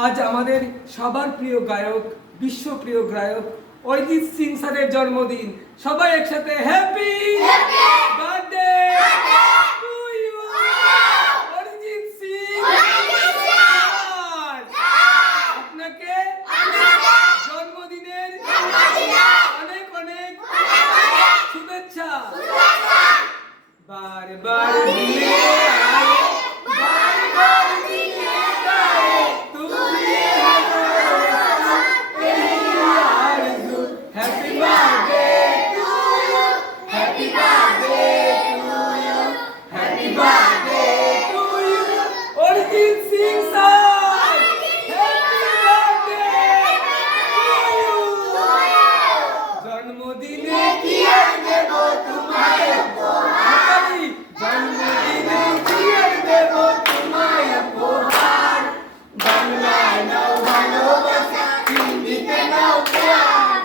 আজ আমাদের সবার প্রিয় গায়ক, বিশ্বপ্রিয় গায়ক অরিজিৎ সিং স্যারের জন্মদিন। সবাই একসাথে happy birthday to you Arijit Singh. আপনাকে জন্মদিনের অনেক অনেক শুভেচ্ছা। বারবার দিলে জন্মদিনে কি আর দেব তোমায় উপহার, জন্মদিনে কি আর দেব তোমায় উপহার। বাংলায় নাও ভালোবাসা, হিন্দিতে নাও প্যার।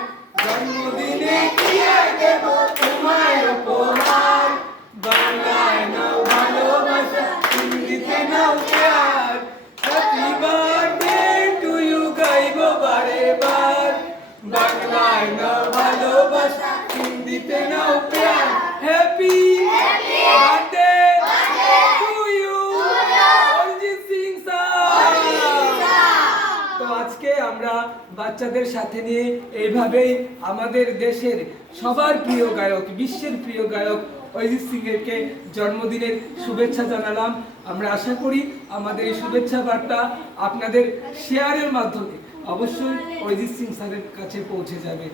জন্মদিনে কি আর দেব তোমায় উপহার, বাংলায় নাও ভালোবাসা, হিন্দিতে নাও প্যার। হ্যাপি বার্থডে টু ইউ গাইব বারে বার, বাংলায় নাও ভালোবাসা, হিন্দিতে নাও প্যার। Happy birthday to you Arijit Singh sir. তো আজকে আমরা বাচ্চাদের সাথে নিয়ে এইভাবেই আমাদের দেশের সবার প্রিয় গায়ক, বিশ্বের প্রিয় গায়ক অরিজিৎ সিং এরকে জন্মদিনের শুভেচ্ছা জানালাম। আমরা আশা করি আমাদের এই শুভেচ্ছা বার্তা আপনাদের শেয়ারের মাধ্যমে অবশ্যই অরিজিৎ সিং স্যারের কাছে পৌঁছে যাবে।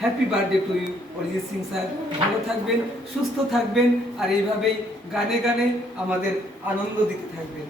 Happy birthday to you Arijit Singh sir. ভালো থাকবেন, সুস্থ থাকবেন, আর এইভাবেই গানে গানে আমাদের আনন্দ দিতে থাকবেন।